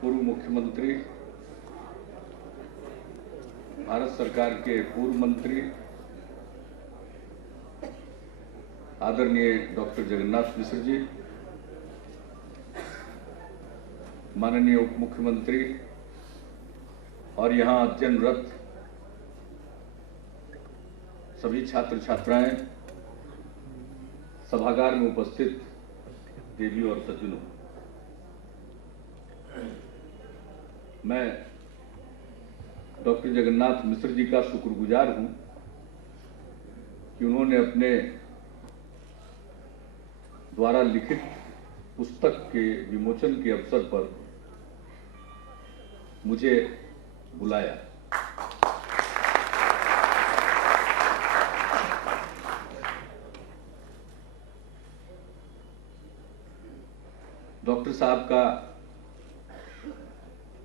पूर्व मुख्यमंत्री, भारत सरकार के पूर्व मंत्री आदरणीय डॉक्टर जगन्नाथ मिश्र जी, माननीय उप मुख्यमंत्री और यहाँ अध्ययनरत सभी छात्र छात्राएं, सभागार में उपस्थित देवी और सज्जनों, मैं डॉक्टर जगन्नाथ मिश्र जी का शुक्रगुजार हूं कि उन्होंने अपने द्वारा लिखित पुस्तक के विमोचन के अवसर पर मुझे बुलाया। डॉक्टर साहब का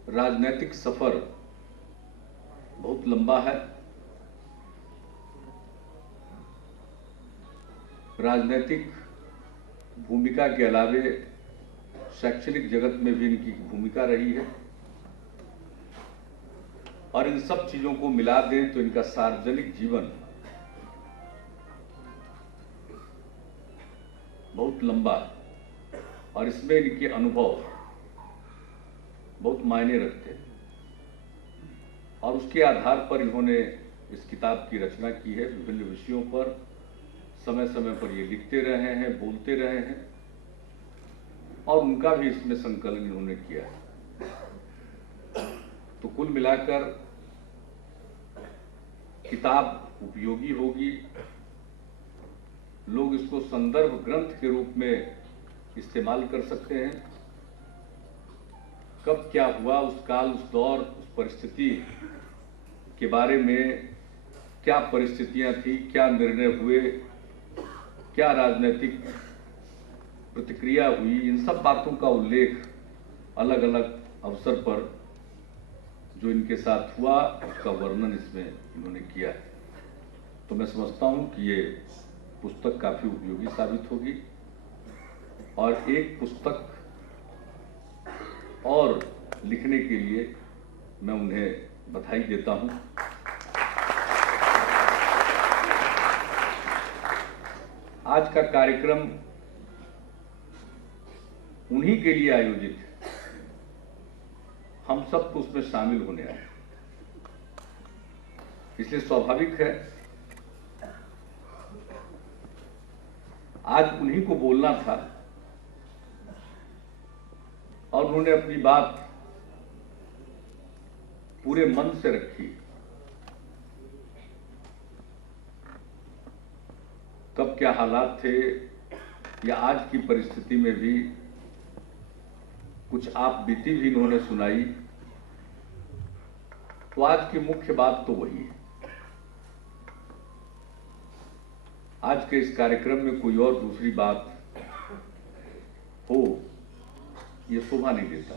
राजनीतिक सफर बहुत लंबा है। राजनीतिक भूमिका के अलावे शैक्षणिक जगत में भी इनकी भूमिका रही है और इन सब चीजों को मिला दें तो इनका सार्वजनिक जीवन बहुत लंबा है और इसमें इनके अनुभव बहुत मायने रखते हैं और उसके आधार पर इन्होंने इस किताब की रचना की है। विभिन्न विषयों पर समय समय पर ये लिखते रहे हैं, बोलते रहे हैं और उनका भी इसमें संकलन इन्होंने किया है। तो कुल मिलाकर किताब उपयोगी होगी। लोग इसको संदर्भ ग्रंथ के रूप में इस्तेमाल कर सकते हैं। कब क्या हुआ, उस काल, उस दौर, उस परिस्थिति के बारे में क्या परिस्थितियां थी, क्या निर्णय हुए, क्या राजनीतिक प्रतिक्रिया हुई, इन सब बातों का उल्लेख अलग अलग अवसर पर जो इनके साथ हुआ उसका वर्णन इसमें इन्होंने किया है। तो मैं समझता हूं कि ये पुस्तक काफी उपयोगी साबित होगी और एक पुस्तक और लिखने के लिए मैं उन्हें बधाई देता हूं। आज का कार्यक्रम उन्हीं के लिए आयोजित है, हम सब तो उसमें शामिल होने आए, इसलिए स्वाभाविक है आज उन्हीं को बोलना था और उन्होंने अपनी बात पूरे मन से रखी। कब क्या हालात थे या आज की परिस्थिति में भी कुछ आप बीती भी इन्होंने सुनाई। तो आज की मुख्य बात तो वही है। आज के इस कार्यक्रम में कोई और दूसरी बात हो ये शोभा नहीं देता।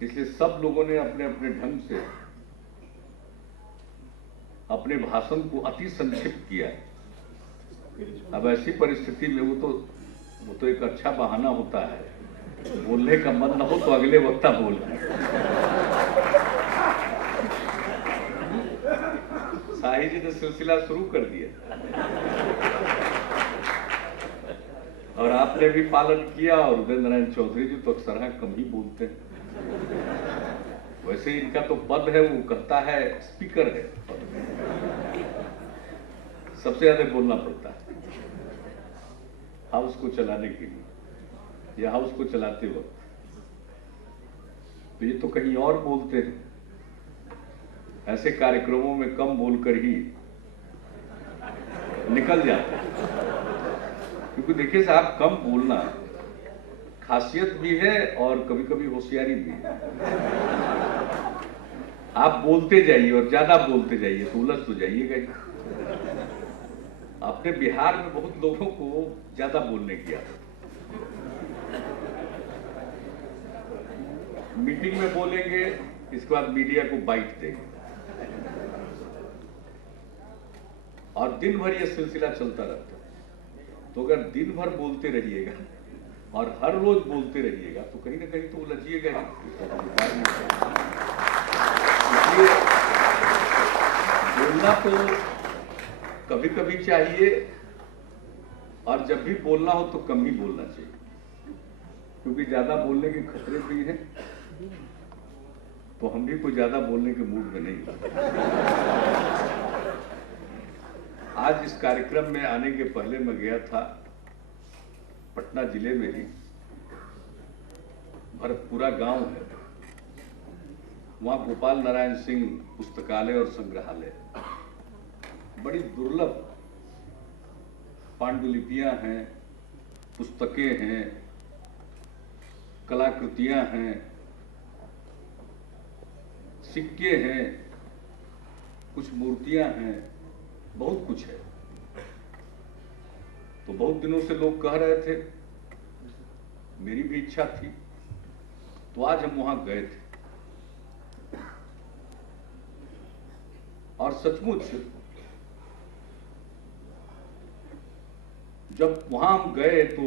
इसलिए सब लोगों ने अपने अपने ढंग से अपने भाषण को अति संक्षिप्त किया है। अब ऐसी परिस्थिति में वो तो एक अच्छा बहाना होता है, बोलने का मन न हो तो अगले वक्ता बोल रहे। शाही जी ने सिलसिला शुरू कर दिया और आपने भी पालन किया और उदय नारायण चौधरी जी तो अक्सर कम ही बोलते हैं। वैसे इनका तो पद है, वो कहता है स्पीकर है, सबसे ज्यादा बोलना पड़ता है हाउस को चलाने के लिए या हाउस को चलाते वक्त। तो ये तो कहीं और बोलते हैं। ऐसे कार्यक्रमों में कम बोलकर ही निकल जाते हैं, क्योंकि देखिए साहब, कम बोलना खासियत भी है और कभी कभी होशियारी भी है। आप बोलते जाइए और ज्यादा बोलते जाइए तो उलझ तो जाइएगा ही। आपने बिहार में बहुत लोगों को ज्यादा बोलने की आदत, मीटिंग में बोलेंगे, इसके बाद मीडिया को बाइट देंगे और दिन भर ये सिलसिला चलता रहता है। तो अगर दिन भर बोलते रहिएगा और हर रोज बोलते रहिएगा तो कहीं ना कहीं तो उलझिएगा ही। इसलिए बोलना तो कभी कभी चाहिए, और जब भी बोलना हो तो कम ही बोलना चाहिए, क्योंकि ज्यादा बोलने के खतरे भी हैं। तो हम भी कोई ज्यादा बोलने के मूड में नहीं। आज इस कार्यक्रम में आने के पहले मैं गया था पटना जिले में ही, भरतपुरा गांव है, वहां गोपाल नारायण सिंह पुस्तकालय और संग्रहालय, बड़ी दुर्लभ पांडुलिपियां हैं, पुस्तकें हैं, कलाकृतियां हैं, सिक्के हैं, कुछ मूर्तियां हैं, बहुत कुछ है। तो बहुत दिनों से लोग कह रहे थे, मेरी भी इच्छा थी, तो आज हम वहां गए थे। और सचमुच जब वहां हम गए तो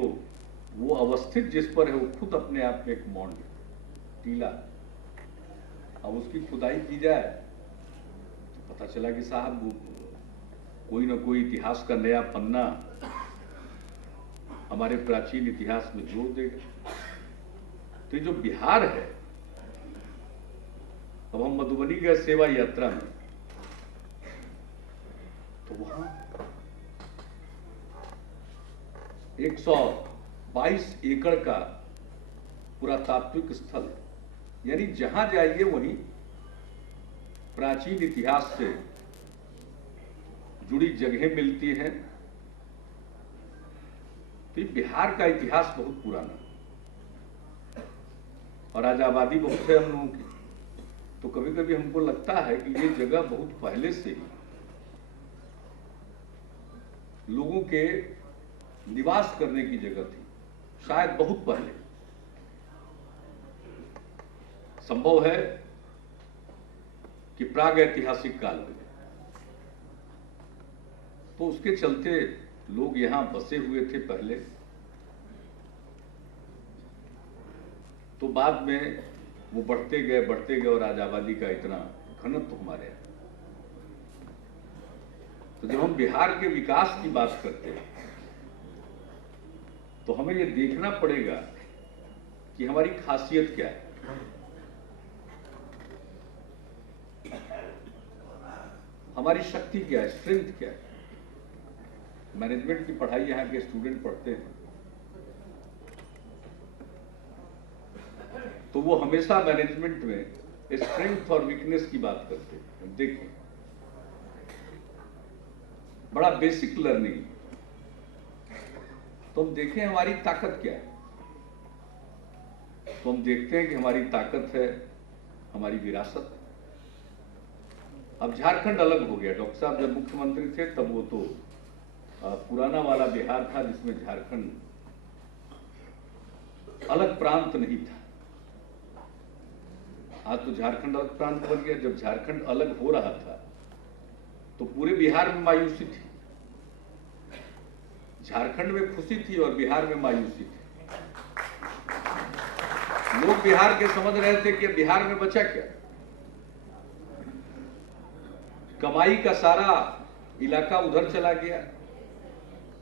वो अवस्थित जिस पर है वो खुद अपने आप में एक मौन टीला। अब उसकी खुदाई की जाए तो पता चला कि साहब कोई ना कोई इतिहास का नया पन्ना हमारे प्राचीन इतिहास में जोड़ देगा। तो जो बिहार है, अब हम मधुबनी गए सेवा यात्रा में, तो वहां 122 एकड़ का पुरातात्विक स्थल है, यानी जहां जाइए वहीं प्राचीन इतिहास से जुड़ी जगहें मिलती हैं। तो बिहार का इतिहास बहुत पुराना और आज आबादी बहुत है हम लोगों की, तो कभी कभी हमको लगता है कि ये जगह बहुत पहले से ही लोगों के निवास करने की जगह थी, शायद बहुत पहले। संभव है कि प्राग ऐतिहासिक काल में, तो उसके चलते लोग यहां बसे हुए थे पहले। तो बाद में वो बढ़ते गए और आज आबादी का इतना घनत्व हमारे यहाँ। तो जब हम बिहार के विकास की बात करते हैं तो हमें ये देखना पड़ेगा कि हमारी खासियत क्या है। हमारी शक्ति क्या है, स्ट्रेंथ क्या है। मैनेजमेंट की पढ़ाई यहाँ के स्टूडेंट पढ़ते हैं तो वो हमेशा मैनेजमेंट में स्ट्रेंथ और वीकनेस की बात करते हैं। देखिए, बड़ा बेसिक लर्निंग, तो हम देखें हमारी ताकत क्या है। तो हम देखते हैं कि हमारी ताकत है हमारी विरासत। अब झारखंड अलग हो गया। डॉक्टर साहब जब मुख्यमंत्री थे तब वो तो पुराना वाला बिहार था जिसमें झारखंड अलग प्रांत नहीं था। आज तो झारखंड अलग प्रांत बन गया। जब झारखंड अलग हो रहा था तो पूरे बिहार में मायूसी थी, झारखंड में खुशी थी और बिहार में मायूसी थी। लोग बिहार के समझ रहे थे कि बिहार में बचा क्या, कमाई का सारा इलाका उधर चला गया,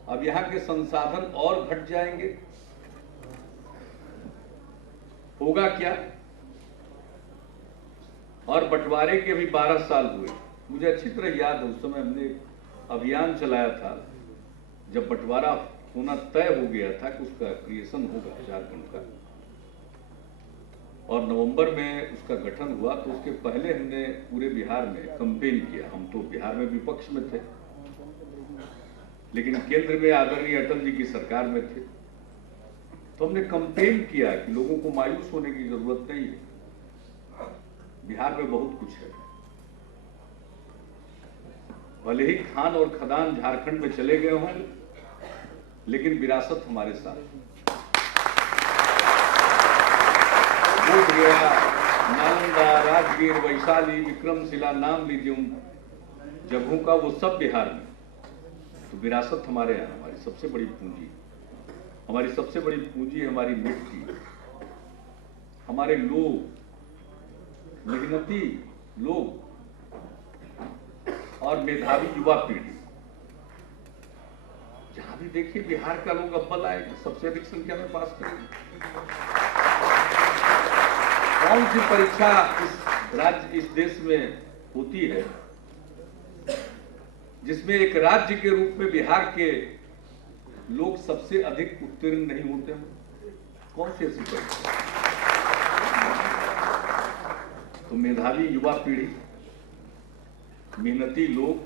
अब यहां के संसाधन और घट जाएंगे, होगा क्या। और बंटवारे के भी 12 साल हुए। मुझे अच्छी तरह याद है, उस समय हमने अभियान चलाया था जब बंटवारा होना तय हो गया था कि उसका क्रिएशन होगा झारखंड का, और नवंबर में उसका गठन हुआ। तो उसके पहले हमने पूरे बिहार में कैंपेन किया। हम तो बिहार में विपक्ष में थे, लेकिन केंद्र में आदरणीय अटल जी की सरकार में थे। तो हमने कैंपेन किया कि लोगों को मायूस होने की जरूरत नहीं है, बिहार में बहुत कुछ है। भले ही खान और खदान झारखंड में चले गए हों, लेकिन विरासत हमारे साथ। बोध गया, नालंदा, राजगीर, वैशाली, विक्रमशिला, नाम लीजिए उन जगहों का, वो सब बिहार में। तो विरासत हमारे यहाँ हमारी सबसे बड़ी पूंजी। हमारी सबसे बड़ी पूंजी है हमारी मिट्टी, हमारे लोग, मेहनती लोग और मेधावी युवा पीढ़ी। जहां भी देखिए बिहार का लोग अव्वल आएगा, सबसे अधिक संख्या में पास करेंगे। कौन सी परीक्षा इस देश में होती है जिसमें एक राज्य के रूप में बिहार के लोग सबसे अधिक उत्तीर्ण नहीं होते हैं? कौन सी ऐसी परीक्षा? तो मेधावी युवा पीढ़ी, मेहनती लोग,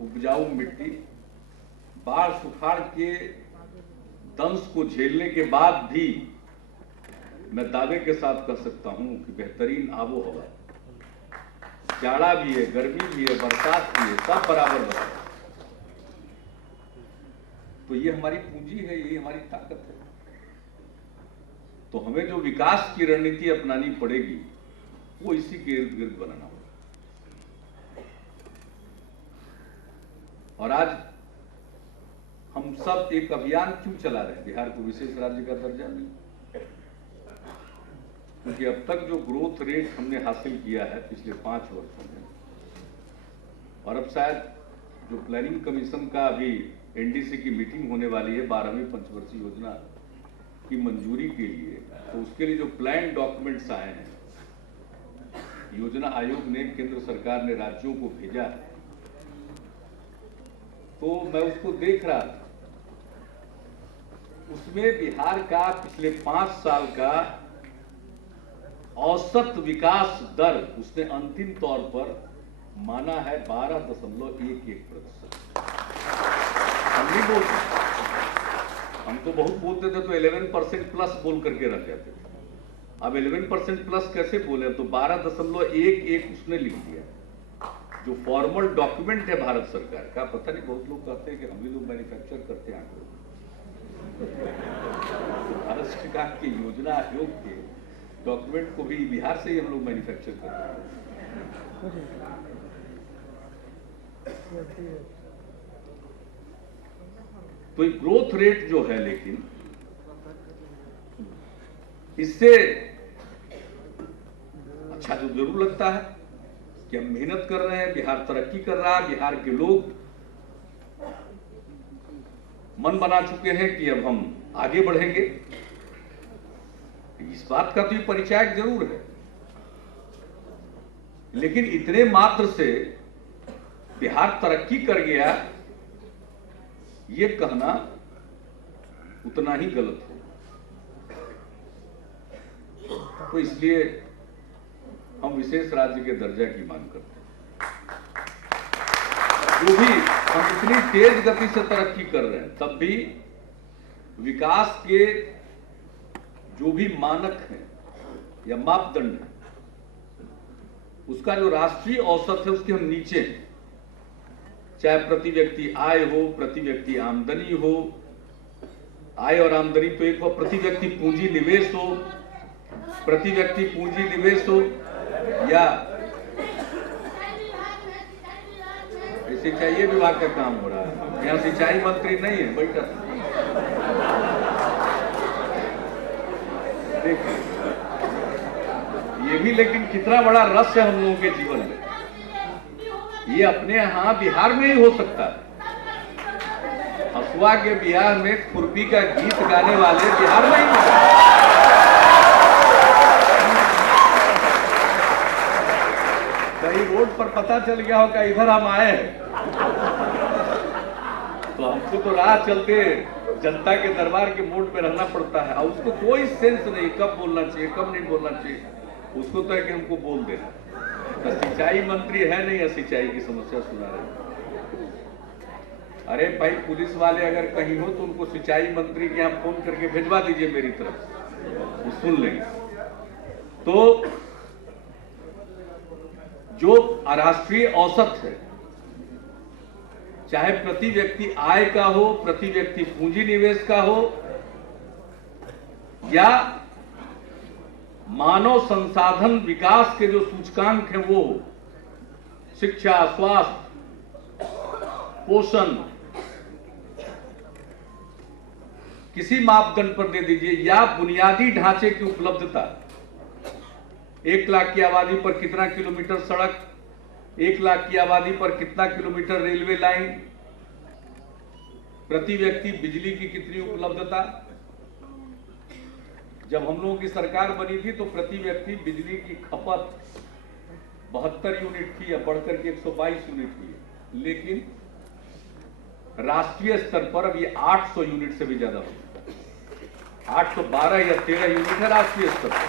उपजाऊ मिट्टी, बाढ़ सुखाड़ के दंश को झेलने के बाद भी मैं दावे के साथ कह सकता हूं कि बेहतरीन आबो हवा, जाड़ा भी है, गर्मी भी है, बरसात भी है, सब बराबर बराबर। तो ये हमारी पूंजी है, ये हमारी ताकत है। तो हमें जो विकास की रणनीति अपनानी पड़ेगी वो इसी के इर्द गिर्द बनाना होगा। और आज हम सब एक अभियान क्यों चला रहे हैं? बिहार को विशेष राज्य का दर्जा मिला, क्योंकि अब तक जो ग्रोथ रेट हमने हासिल किया है पिछले 5 वर्षों में, और अब शायद जो प्लानिंग कमीशन का अभी एनडीसी की मीटिंग होने वाली है 12वीं पंचवर्षीय योजना की मंजूरी के लिए, तो उसके लिए जो प्लान डॉक्यूमेंट्स आए हैं, योजना आयोग ने, केंद्र सरकार ने राज्यों को भेजा है, तो मैं उसको देख रहा था। उसमें बिहार का पिछले 5 साल का औसत विकास दर उसने अंतिम तौर पर माना है 12.11%। हम नहीं बोलते, हम तो बहुत बोलते थे, तो 11% प्लस बोल करके रख जाते थे। अब 11% प्लस कैसे बोले? तो 12.11 उसने लिख दिया। जो फॉर्मल डॉक्यूमेंट है भारत सरकार का, पता नहीं, बहुत लोग कहते हैं कि हम ही लोग मैन्युफैक्चर करते हैं आंकड़ों। भारत सरकार की योजना आयोग के डॉक्यूमेंट को भी बिहार से ही हम लोग मैन्युफैक्चर करते हैं। तो ये ग्रोथ रेट जो है, लेकिन इससे अच्छा तो जरूर लगता है कि हम मेहनत कर रहे हैं, बिहार तरक्की कर रहा है, बिहार के लोग मन बना चुके हैं कि अब हम आगे बढ़ेंगे। इस बात का तो ये परिचायक जरूर है, लेकिन इतने मात्र से बिहार तरक्की कर गया ये कहना उतना ही गलत हो। तो इसलिए हम विशेष राज्य के दर्जा की मांग करते हैं। जो भी हम इतनी तेज गति से तरक्की कर रहे हैं, तब भी विकास के जो भी मानक हैं या मापदंड हैं, उसका जो राष्ट्रीय औसत है उसके हम नीचे हैं। चाहे प्रति व्यक्ति आय हो, प्रति व्यक्ति आमदनी हो, आय और आमदनी तो एक हो, प्रति व्यक्ति पूंजी निवेश हो, प्रति व्यक्ति पूंजी निवेश हो, या सिंचाई विभाग का काम हो रहा है। यहाँ सिंचाई मंत्री नहीं है, बैठा देखिए ये भी, लेकिन कितना बड़ा रस है हम लोगों के जीवन में। ये अपने यहाँ बिहार में ही हो सकता है। हसुआ के बिहार में खुरपी का गीत गाने वाले बिहार में ही कहीं रोड पर पता चल गया होगा इधर हम आए हैं, तो हमको तो राह चलते जनता के दरबार के मोड पे रहना पड़ता है। और उसको कोई सेंस नहीं कब बोलना चाहिए, कब नहीं बोलना चाहिए। उसको तो है कि हमको बोल देना। तो सिंचाई मंत्री है नहीं, सिंचाई की समस्या सुना रहे। अरे भाई, पुलिस वाले अगर कहीं हो तो उनको सिंचाई मंत्री के यहाँ फोन करके भिजवा दीजिए मेरी तरफ से, वो सुन लेंगे। तो जो राष्ट्रीय औसत है, चाहे प्रति व्यक्ति आय का हो, प्रति व्यक्ति पूंजी निवेश का हो, या मानव संसाधन विकास के जो सूचकांक हैं वो हो, शिक्षा, स्वास्थ्य, पोषण, किसी मापदंड पर दे दीजिए, या बुनियादी ढांचे की उपलब्धता, 1 लाख की आबादी पर कितना किलोमीटर सड़क, 1 लाख की आबादी पर कितना किलोमीटर रेलवे लाइन, प्रति व्यक्ति बिजली की कितनी उपलब्धता। जब हम लोगों की सरकार बनी थी तो प्रति व्यक्ति बिजली की खपत 72 यूनिट थी, या बढ़कर के 122 यूनिट हुई, लेकिन राष्ट्रीय स्तर पर अब ये 800 यूनिट से भी ज्यादा हो चुका है। 812 या 13 यूनिट है राष्ट्रीय स्तर पर।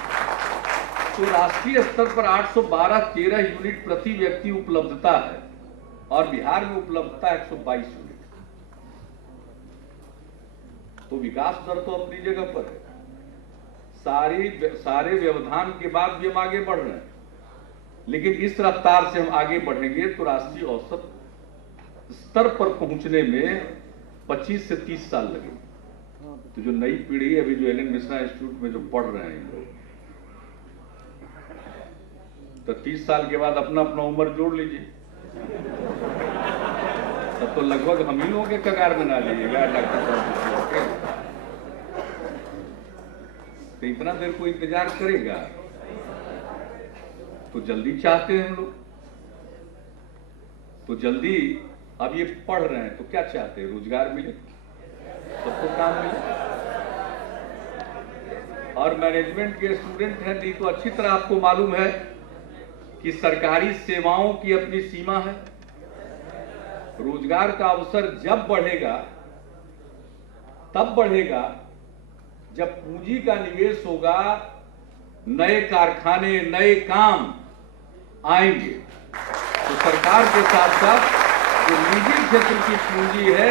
तो राष्ट्रीय स्तर पर 812-13 यूनिट प्रति व्यक्ति उपलब्धता है, और बिहार में उपलब्धता 122 यूनिट। तो विकास दर तो अपनी जगह पर है, सारे व्यवधान के बाद भी हम आगे बढ़ रहे हैं, लेकिन इस रफ्तार से हम आगे बढ़ेंगे तो राष्ट्रीय औसत स्तर पर पहुंचने में 25 से 30 साल लगेंगे। तो जो नई पीढ़ी अभी जो एलन मिश्रा इंस्टीट्यूट में जो पढ़ रहे हैं लोग, तो 30 साल के बाद अपना अपना उम्र जोड़ लीजिए, तब तो लगभग हम ही लोगों के कगार में ना लीजिएगा डॉक्टर साहब। तो इतना देर कोई इंतजार करेगा? तो जल्दी चाहते हैं हम लोग, तो जल्दी। अब ये पढ़ रहे हैं तो क्या चाहते हैं? रोजगार मिले, सबको काम मिले। और मैनेजमेंट के स्टूडेंट हैं नहीं तो अच्छी तरह आपको मालूम है कि सरकारी सेवाओं की अपनी सीमा है। रोजगार का अवसर जब बढ़ेगा, तब बढ़ेगा जब पूंजी का निवेश होगा, नए कारखाने, नए काम आएंगे। तो सरकार के साथ साथ जो निजी क्षेत्र की पूंजी है,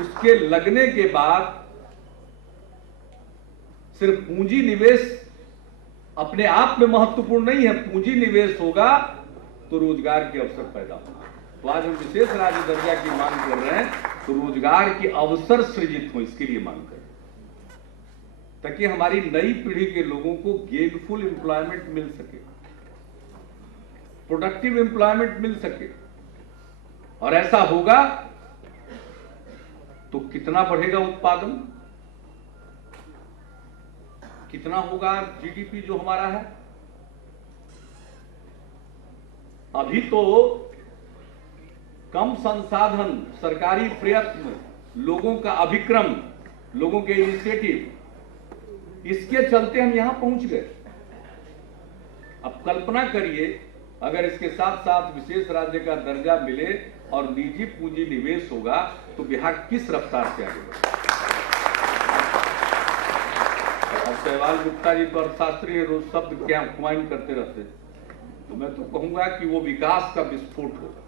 उसके लगने के बाद सिर्फ पूंजी निवेश अपने आप में महत्वपूर्ण नहीं है, पूंजी निवेश होगा तो रोजगार के अवसर पैदा होगा। तो आज हम विशेष राज्य दर्जा की मांग कर रहे हैं, तो रोजगार के अवसर सृजित हो, इसके लिए मांग करें, ताकि हमारी नई पीढ़ी के लोगों को गेनफुल एम्प्लॉयमेंट मिल सके, प्रोडक्टिव एम्प्लॉयमेंट मिल सके। और ऐसा होगा तो कितना बढ़ेगा उत्पादन, कितना होगा जीडीपी जो हमारा है। अभी तो कम संसाधन, सरकारी प्रयत्न, लोगों का अभिक्रम, लोगों के इनिशिएटिव, इसके चलते हम यहां पहुंच गए। अब कल्पना करिए अगर इसके साथ साथ विशेष राज्य का दर्जा मिले और निजी पूंजी निवेश होगा तो बिहार किस रफ्तार से आगे बढ़ेगा। अब सहवाल गुप्ता जी तो अर्थशास्त्री रोज शब्द क्या खुमाइन करते रहते, तो मैं तो कहूंगा कि वो विकास का विस्फोट होगा।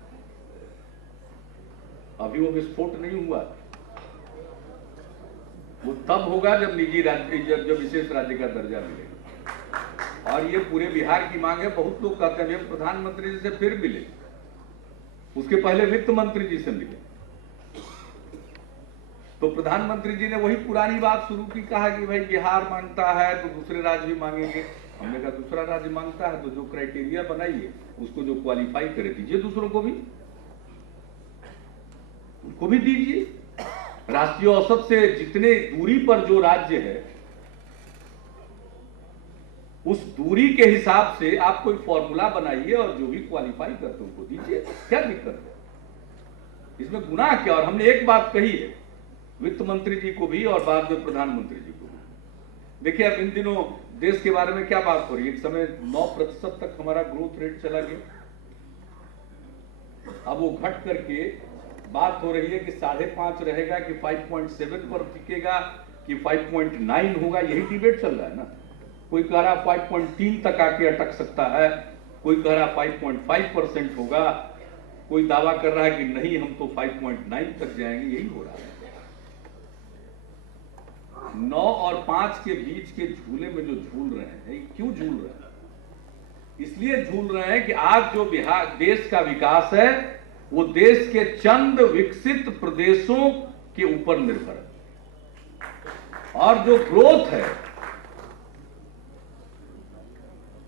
अभी वो विस्फोट नहीं हुआ, वो तब होगा जब निजी राज्य, जब विशेष राज्य का दर्जा मिलेगा। और ये पूरे बिहार की मांग है। बहुत लोग कहते हैं प्रधानमंत्री जी से फिर मिले, उसके पहले वित्त मंत्री जी से मिले, तो प्रधानमंत्री जी ने वही पुरानी बात शुरू की, कहा कि भाई बिहार मांगता है तो दूसरे राज्य भी मांगेंगे। हमने कहा दूसरा राज्य मांगता है तो जो क्राइटेरिया बनाइए, उसको जो क्वालिफाई करे दीजिए, दूसरों को भी, उनको भी दीजिए। राष्ट्रीय औसत से जितने दूरी पर जो राज्य है, उस दूरी के हिसाब से आप कोई फॉर्मूला बनाइए और जो भी क्वालिफाई करते उनको दीजिए, क्या दिक्कत है इसमें? गुनाह क्या? और हमने एक बात कही है वित्त मंत्री जी को भी और बाद में प्रधानमंत्री जी को भी। देखिए अब इन दिनों देश के बारे में क्या बात हो रही है, एक समय 9% तक हमारा ग्रोथ रेट चला गया, अब वो घट करके बात हो रही है कि 5.5 रहेगा, कि 5.7 पर टिकेगा, कि 5.9 होगा। यही डिबेट चल रहा है ना। कोई कह रहा 5.3 तक आके अटक सकता है, कोई कह रहा 5.5% होगा, कोई दावा कर रहा है कि नहीं हम तो 5.9 तक जाएंगे। यही हो रहा है। 9 और 5 के बीच के झूले में जो झूल रहे हैं, क्यों झूल रहे हैं? इसलिए झूल रहे हैं कि आज जो बिहार देश का विकास है वो देश के चंद विकसित प्रदेशों के ऊपर निर्भर है, और जो ग्रोथ है,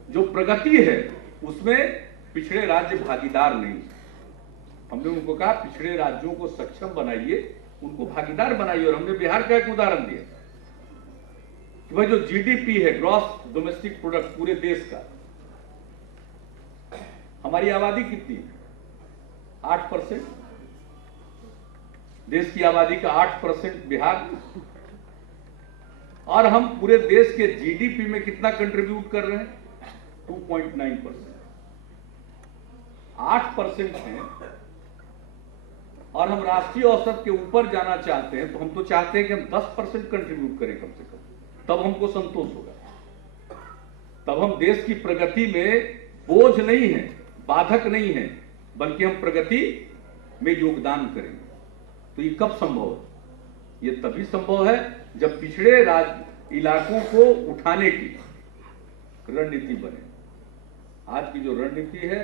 जो प्रगति है, उसमें पिछड़े राज्य भागीदार नहीं। हमने उनको कहा पिछड़े राज्यों को सक्षम बनाइए, उनको भागीदार बनाइए, और हमने बिहार का एक उदाहरण दिया। कि भाई जो जीडीपी है, ग्रॉस डोमेस्टिक प्रोडक्ट पूरे देश का, हमारी आबादी कितनी है? 8%। देश की आबादी का 8% बिहार में, और हम पूरे देश के जीडीपी में कितना कंट्रीब्यूट कर रहे हैं? 2.9%। 8% है, और हम राष्ट्रीय औसत के ऊपर जाना चाहते हैं, तो हम तो चाहते हैं कि हम 10% कंट्रीब्यूट करें कम से कम, तब हमको संतोष होगा। तब हम देश की प्रगति में बोझ नहीं है, बाधक नहीं है, बल्कि हम प्रगति में योगदान करेंगे। तो ये कब संभव है? ये तभी संभव है जब पिछड़े राज्य इलाकों को उठाने की रणनीति बने। आज की जो रणनीति है,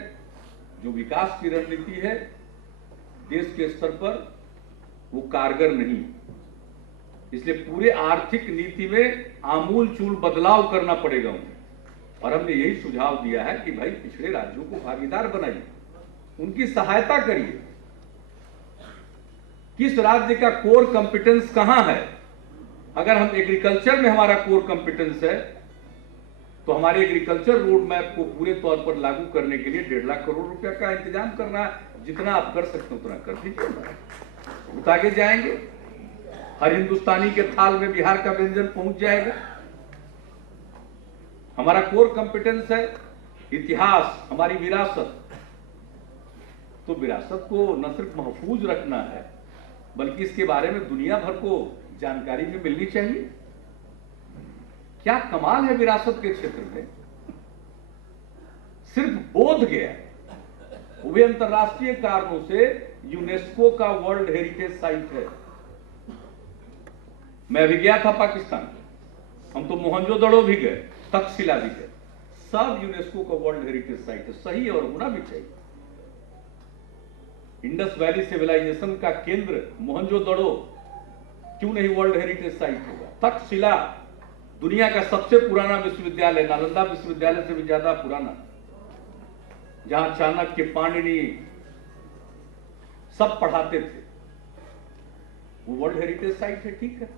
जो विकास की रणनीति है, देश के स्तर पर वो कारगर नहीं। इसलिए पूरे आर्थिक नीति में आमूलचूल बदलाव करना पड़ेगा उन्हें। और हमने यही सुझाव दिया है कि भाई पिछड़े राज्यों को भागीदार बनाइए, उनकी सहायता करिए। किस राज्य का कोर कंपिटेंस कहां है? अगर हम एग्रीकल्चर में हमारा कोर कंपिटेंस है, तो हमारे एग्रीकल्चर रोड मैप को पूरे तौर पर लागू करने के लिए 1.5 लाख करोड़ रुपया का इंतजाम करना है। जितना आप कर सकते हो उतना कर दीजिए, बहुत आगे जाएंगे। हर हिंदुस्तानी के थाल में बिहार का व्यंजन पहुंच जाएगा। हमारा कोर कंपिटेंस है इतिहास, हमारी विरासत। तो विरासत को न सिर्फ महफूज रखना है, बल्कि इसके बारे में दुनिया भर को जानकारी भी मिलनी चाहिए। क्या कमाल है विरासत के क्षेत्र में। सिर्फ बोध गया, वो भी अंतर्राष्ट्रीय कारणों से यूनेस्को का वर्ल्ड हेरिटेज साइट है। मैं अभी गया था पाकिस्तान, हम तो मोहनजोदड़ो भी गए, तक्षशिला भी गए, सब यूनेस्को का वर्ल्ड हेरिटेज साइट है। सही है और होना भी चाहिए। इंडस वैली सिविलाइजेशन का केंद्र मोहनजोदड़ो क्यों नहीं वर्ल्ड हेरिटेज साइट होगा? तक्षशिला दुनिया का सबसे पुराना विश्वविद्यालय, नालंदा विश्वविद्यालय से भी ज्यादा पुराना, जहां चाणक्य, पाणिनि सब पढ़ाते थे, वो वर्ल्ड हेरिटेज साइट है, ठीक है।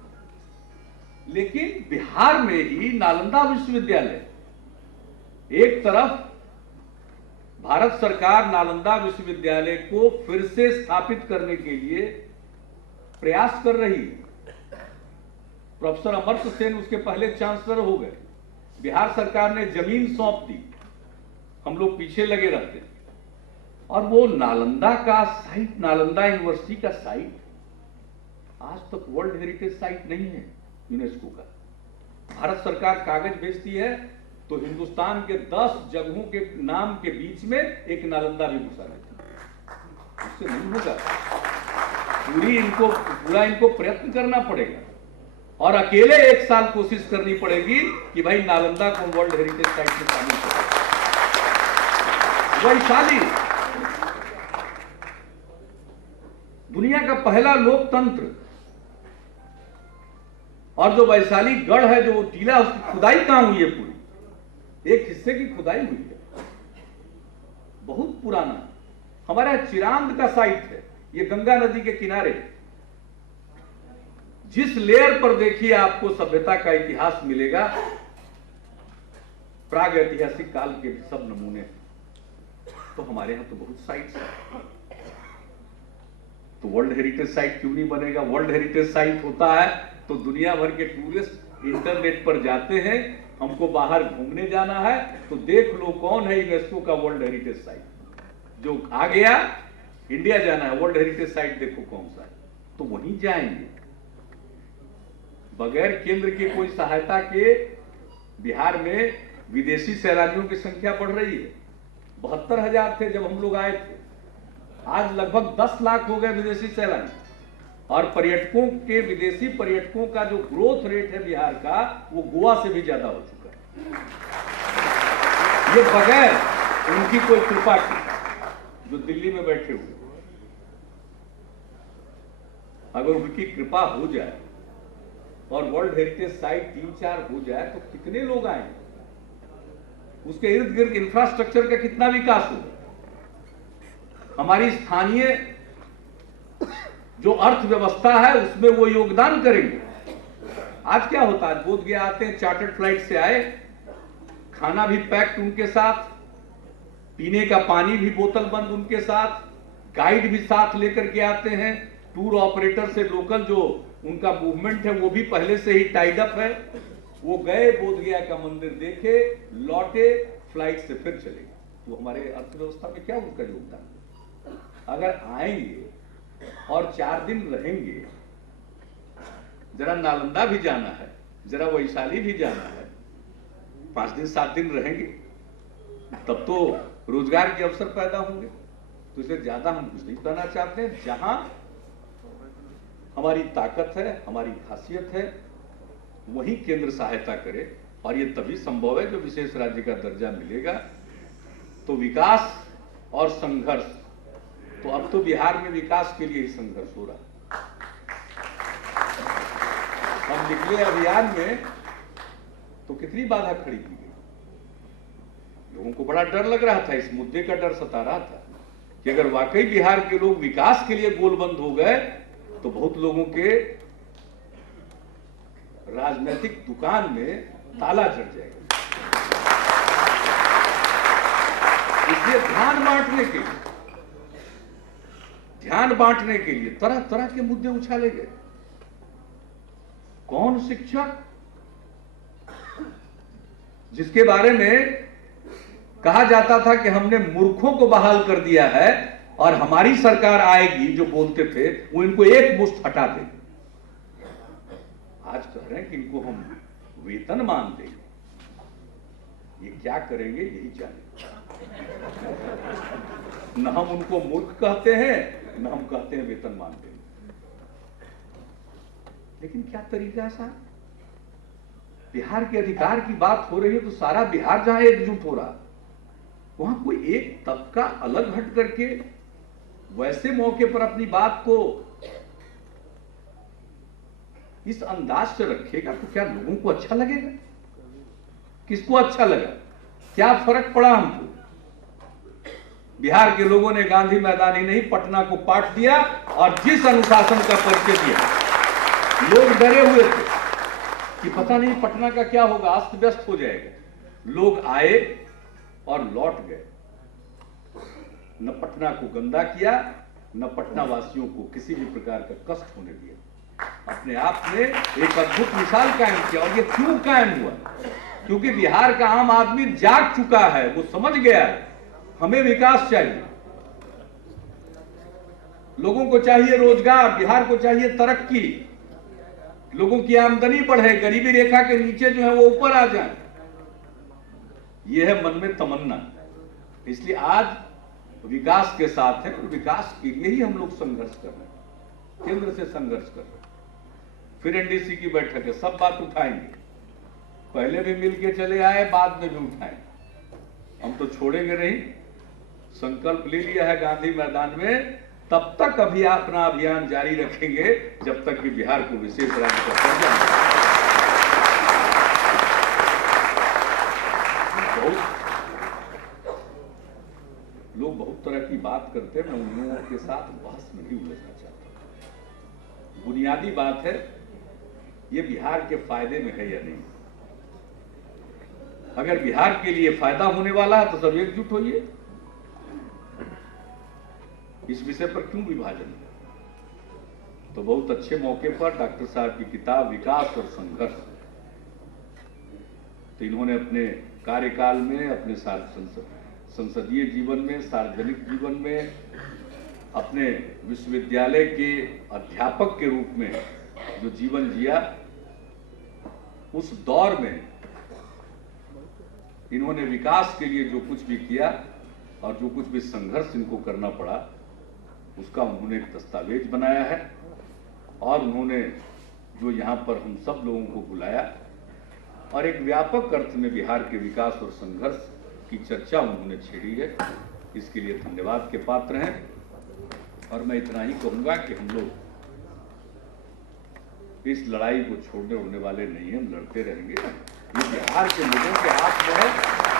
लेकिन बिहार में ही नालंदा विश्वविद्यालय, एक तरफ भारत सरकार नालंदा विश्वविद्यालय को फिर से स्थापित करने के लिए प्रयास कर रही है। प्रोफेसर अमर्त्य सेन उसके पहले चांसलर हो गए। बिहार सरकार ने जमीन सौंप दी, हम लोग पीछे लगे रहते। और वो नालंदा का साइट, नालंदा यूनिवर्सिटी का साइट आज तक वर्ल्ड हेरिटेज साइट नहीं है यूनेस्को का। भारत सरकार कागज भेजती है तो हिंदुस्तान के 10 जगहों के नाम के बीच में एक नालंदा भी घुसा रहता है। उससे नहीं होगा। पूरा इनको प्रयत्न करना पड़ेगा, और अकेले 1 साल कोशिश करनी पड़ेगी कि भाई नालंदा को वर्ल्ड हेरिटेज साइट में शामिल करें। वैशाली दुनिया का पहला लोकतंत्र, और जो वैशाली गढ़ है, जो टीला, उसकी खुदाई कहां हुई है? पूरी एक हिस्से की खुदाई हुई है, बहुत पुराना। हमारा चिरांद का साइट है, ये गंगा नदी के किनारे। जिस लेयर पर देखिए आपको सभ्यता का इतिहास मिलेगा, प्राग ऐतिहासिक काल के भी सब नमूने। तो हमारे यहां तो बहुत साइट्स हैं, तो वर्ल्ड हेरिटेज साइट क्यों नहीं बनेगा? वर्ल्ड हेरिटेज साइट होता है तो दुनिया भर के टूरिस्ट इंटरनेट पर जाते हैं। हमको बाहर घूमने जाना है तो देख लो कौन है यूनेस्को का वर्ल्ड हेरिटेज साइट। जो आ गया, इंडिया जाना है, वर्ल्ड हेरिटेज साइट देखो कौन सा है, तो वहीं जाएंगे। बगैर केंद्र की कोई सहायता के बिहार में विदेशी सैलानियों की संख्या बढ़ रही है। 72,000 थे जब हम लोग आए थे, आज लगभग 10 लाख हो गए विदेशी सैलानी। और पर्यटकों के, विदेशी पर्यटकों का जो ग्रोथ रेट है बिहार का, वो गोवा से भी ज्यादा हो चुका है। ये बगैर उनकी कोई कृपा की, जो दिल्ली में बैठे हुए, अगर उनकी कृपा हो जाए और वर्ल्ड हेरिटेज साइट 3-4 हो जाए तो कितने लोग आएंगे? उसके इर्द गिर्द इंफ्रास्ट्रक्चर का कितना विकास होगा? हमारी स्थानीय जो अर्थव्यवस्था है उसमें वो योगदान करेंगे। आज क्या होता है, बोध गया आते हैं, चार्टर्ड फ्लाइट से आए, खाना भी पैक्ड उनके साथ, पीने का पानी भी बोतल बंद उनके साथ, गाइड भी साथ लेकर के आते हैं, टूर ऑपरेटर से लोकल जो उनका मूवमेंट है वो भी पहले से ही टाइड अप है। वो गए, बोध गया का मंदिर देखे, लौटे, फ्लाइट से फिर चले गए। तो हमारे अर्थव्यवस्था में क्या उनका योगदान? अगर आएंगे और 4 दिन रहेंगे, जरा नालंदा भी जाना है, जरा वैशाली भी जाना है, 5 दिन 7 दिन रहेंगे, तब तो रोजगार के अवसर पैदा होंगे। तो इससे ज्यादा हम कुछ नहीं कहना चाहते हैं। जहां हमारी ताकत है, हमारी खासियत है, वहीं केंद्र सहायता करे, और ये तभी संभव है जब विशेष राज्य का दर्जा मिलेगा। तो विकास और संघर्ष, तो अब तो बिहार में विकास के लिए ही संघर्ष हो रहा है। हम निकले अभियान में तो कितनी बाधा खड़ी की गई, लोगों को बड़ा डर लग रहा था, इस मुद्दे का डर सता रहा था कि अगर वाकई बिहार के लोग विकास के लिए गोलबंद हो गए तो बहुत लोगों के राजनीतिक दुकान में ताला चढ़ जाएगा। इसलिए ध्यान बांटने के लिए तरह तरह के मुद्दे उछाले गए। कौन शिक्षक जिसके बारे में कहा जाता था कि हमने मूर्खों को बहाल कर दिया है और हमारी सरकार आएगी, जो बोलते थे वो इनको एक मुश्त हटा देंगे। आज कह रहे हैं कि इनको हम वेतन मान देंगे। ये क्या करेंगे यही जाने। न हम उनको मूर्ख कहते हैं, न हम कहते हैं वेतन मान देंगे। लेकिन क्या तरीका है साहब? बिहार के अधिकार की बात हो रही है तो सारा बिहार जहां एकजुट हो रहा, वहां कोई एक तबका अलग हट करके वैसे मौके पर अपनी बात को इस अंदाज से रखेगा तो क्या लोगों को अच्छा लगेगा? किसको अच्छा लगा? क्या फर्क पड़ा हमको? बिहार के लोगों ने गांधी मैदान ही नहीं, पटना को पाट दिया, और जिस अनुशासन का परिचय दिया, लोग डरे हुए थे कि पता नहीं पटना का क्या होगा, अस्त व्यस्त हो जाएगा। लोग आए और लौट गए। न पटना को गंदा किया, न पटना वासियों को किसी भी प्रकार का कष्ट होने दिया। अपने आप में एक अद्भुत मिसाल कायम किया। और ये क्यों कायम हुआ? क्योंकि बिहार का आम आदमी जाग चुका है, वो समझ गया है हमें विकास चाहिए, लोगों को चाहिए रोजगार, बिहार को चाहिए तरक्की, लोगों की आमदनी बढ़े, गरीबी रेखा के नीचे जो है वो ऊपर आ जाए। यह है मन में तमन्ना। इसलिए आज विकास के साथ है, और विकास के लिए ही हम लोग संघर्ष कर रहे हैं, केंद्र से संघर्ष कर रहे हैं। फिर एनडीसी की बैठक है, सब बात उठाएंगे। पहले भी मिलके चले आए, बाद में भी उठाएंगे। हम तो छोड़ेंगे नहीं। संकल्प ले लिया है गांधी मैदान में, तब तक अभी अपना अभियान जारी रखेंगे जब तक कि बिहार को विशेष राज्य का दर्जा मिले। लोग बहुत तरह की बात करते हैं, मैं उन लोगों के साथ बहस में नहीं उलझना चाहता। बुनियादी बात है, ये बिहार के फायदे में है या नहीं। अगर बिहार के लिए फायदा होने वाला है तो सब एकजुट होइए। इस विषय पर क्यों विभाजन? तो बहुत अच्छे मौके पर डॉक्टर साहब की किताब विकास और संघर्ष, तो इन्होंने अपने कार्यकाल में, अपने संसदीय जीवन में, सार्वजनिक जीवन में, अपने विश्वविद्यालय के अध्यापक के रूप में जो जीवन जिया, उस दौर में इन्होंने विकास के लिए जो कुछ भी किया और जो कुछ भी संघर्ष इनको करना पड़ा, उसका उन्होंने एक दस्तावेज बनाया है। और उन्होंने जो यहाँ पर हम सब लोगों को बुलाया और एक व्यापक अर्थ में बिहार के विकास और संघर्ष की चर्चा उन्होंने छेड़ी है, इसके लिए धन्यवाद के पात्र हैं। और मैं इतना ही कहूँगा कि हम लोग इस लड़ाई को छोड़ने उड़ने वाले नहीं हैं, हम लड़ते रहेंगे। ये बिहार के लोगों के हाथ में है,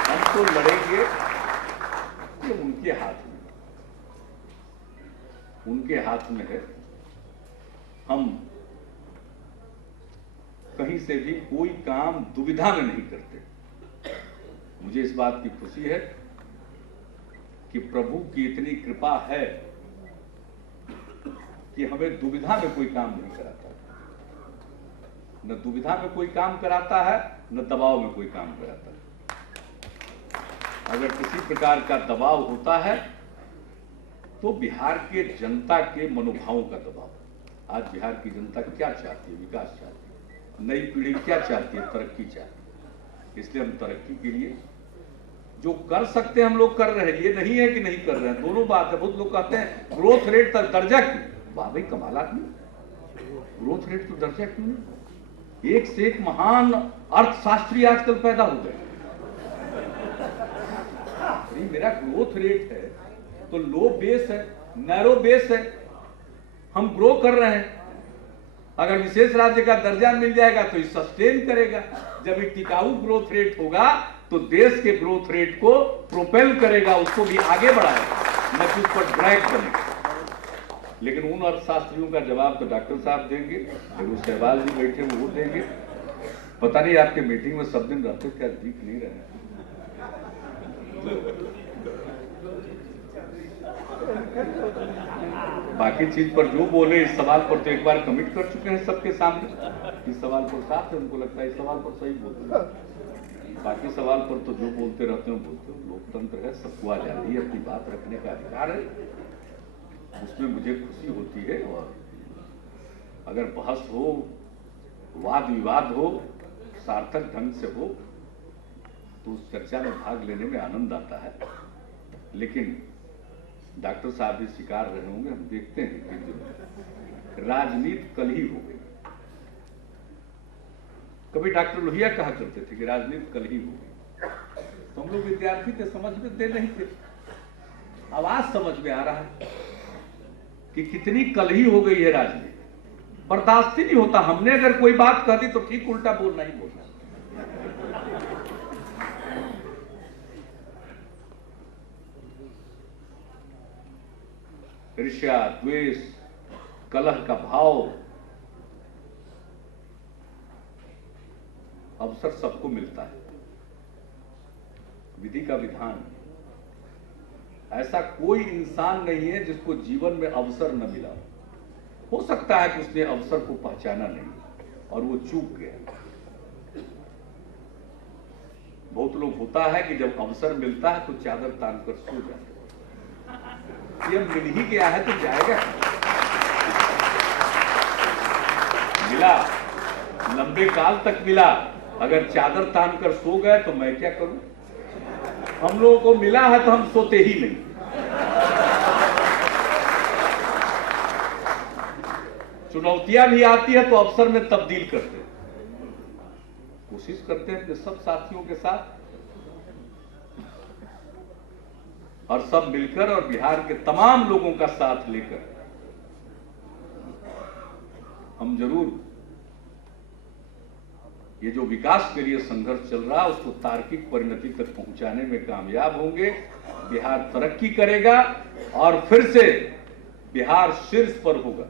हम तो लड़ेंगे। ये उनके हाथ में, उनके हाथ में है। हम कहीं से भी कोई काम दुविधा में नहीं करते। मुझे इस बात की खुशी है कि प्रभु की इतनी कृपा है कि हमें दुविधा में कोई काम नहीं कराता, न दुविधा में कोई काम कराता है, न दबाव में कोई काम कराता है। अगर किसी प्रकार का दबाव होता है तो बिहार के जनता के मनोभावों का दबाव। आज बिहार की जनता क्या चाहती है? विकास चाहती है। नई पीढ़ी क्या चाहती है? तरक्की चाहती है। इसलिए हम तरक्की के लिए जो कर सकते हैं हम लोग कर रहे हैं। ये नहीं है कि नहीं कर रहे हैं, दोनों बात है। बहुत लोग कहते हैं ग्रोथ रेट तक दर्जा क्यों? वाह भाई, कमाल आदमी, ग्रोथ रेट तो दर्जा क्यों नहीं? एक से एक महान अर्थशास्त्री आजकल पैदा हो गए। मेरा ग्रोथ रेट है तो लो बेस है, नैरो बेस है, हम ग्रो कर रहे हैं। अगर विशेष राज्य का दर्जा मिल जाएगा तो ये सस्टेन करेगा। जब ये टिकाऊ ग्रोथ रेट होगा तो देश के ग्रोथ रेट को प्रोपेल करेगा, उसको भी आगे बढ़ाएगा, न कि उस पर ड्रैग बनेगा। लेकिन उन अर्थशास्त्रियों का जवाब तो डॉक्टर साहब देंगे, लेकिन सहवाल जी बैठे वो देंगे। पता नहीं आपके मीटिंग में सब दिन रहते क्या, दिख नहीं रहे। बाकी चीज पर जो बोले, इस सवाल पर तो एक बार कमिट कर चुके हैं सबके सामने। इस सवाल पर साफ है, उनको लगता है इस सवाल पर सही बोलते हैं। बाकी सवाल पर तो जो बोलते रहते हैं बोलते हैं। लोकतंत्र है, सबको आजादी है, अपनी बात रखने का अधिकार है, उसमें मुझे खुशी होती है। और अगर बहस हो, वाद विवाद हो, सार्थक ढंग से हो तो उस चर्चा में भाग लेने में आनंद आता है। लेकिन डॉक्टर साहब भी स्वीकार रहे होंगे, हम देखते हैं कि राजनीति कल ही हो गई। कभी डॉक्टर लोहिया कहा करते थे कि राजनीति कल ही हो गई, तो हम लोग विद्यार्थी थे, समझ में दे नहीं थे। अब आज समझ में आ रहा है कि कितनी कल ही हो गई है राजनीति। बर्दाश्त ही नहीं होता। हमने अगर कोई बात कह दी तो ठीक उल्टा बोलना ही बोलना। ईर्ष्या, द्वेष, कलह का भाव, अवसर सबको मिलता है। विधि का विधान, ऐसा कोई इंसान नहीं है जिसको जीवन में अवसर न मिला। हो सकता है कि उसने अवसर को पहचाना नहीं और वो चूक गया। बहुत लोग होता है कि जब अवसर मिलता है तो चादर तान कर सो जाते। ये मिल ही गया है तो जाएगा। मिला, लंबे काल तक मिला, अगर चादर तान कर सो गए तो मैं क्या करूं? हम लोगों को मिला है तो हम सोते ही नहीं। चुनौतियां भी आती है तो अवसर में तब्दील करते हैं। कोशिश करते हैं अपने सब साथियों के साथ और सब मिलकर और बिहार के तमाम लोगों का साथ लेकर हम जरूर ये जो विकास के लिए संघर्ष चल रहा है उसको तार्किक परिणति तक पहुंचाने में कामयाब होंगे। बिहार तरक्की करेगा और फिर से बिहार शीर्ष पर होगा।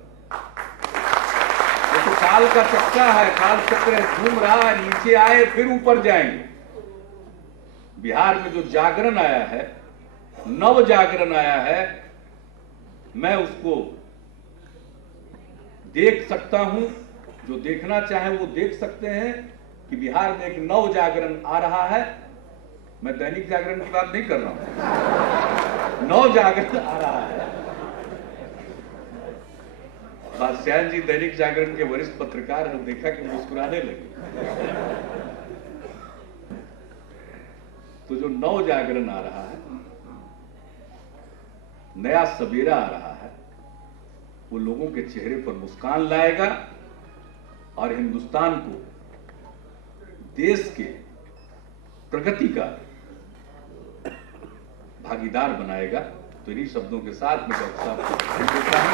ये तो काल का चक्का है, काल चक्र घूम रहा है, नीचे आए फिर ऊपर जाएंगे। बिहार में जो जागरण आया है, नव जागरण आया है, मैं उसको देख सकता हूं। जो देखना चाहे वो देख सकते हैं कि बिहार में एक नव जागरण आ रहा है। मैं दैनिक जागरण की बात नहीं कर रहा हूं, नव जागरण आ रहा है। बादशाह जी दैनिक जागरण के वरिष्ठ पत्रकार हैं, देखा कि मुस्कुराने लगे। तो जो नव जागरण आ रहा है, नया सवेरा आ रहा है, वो लोगों के चेहरे पर मुस्कान लाएगा और हिंदुस्तान को देश के प्रगति का भागीदार बनाएगा। तो इन्हीं शब्दों के साथ मैं डॉक्टर साहब को देता हूं।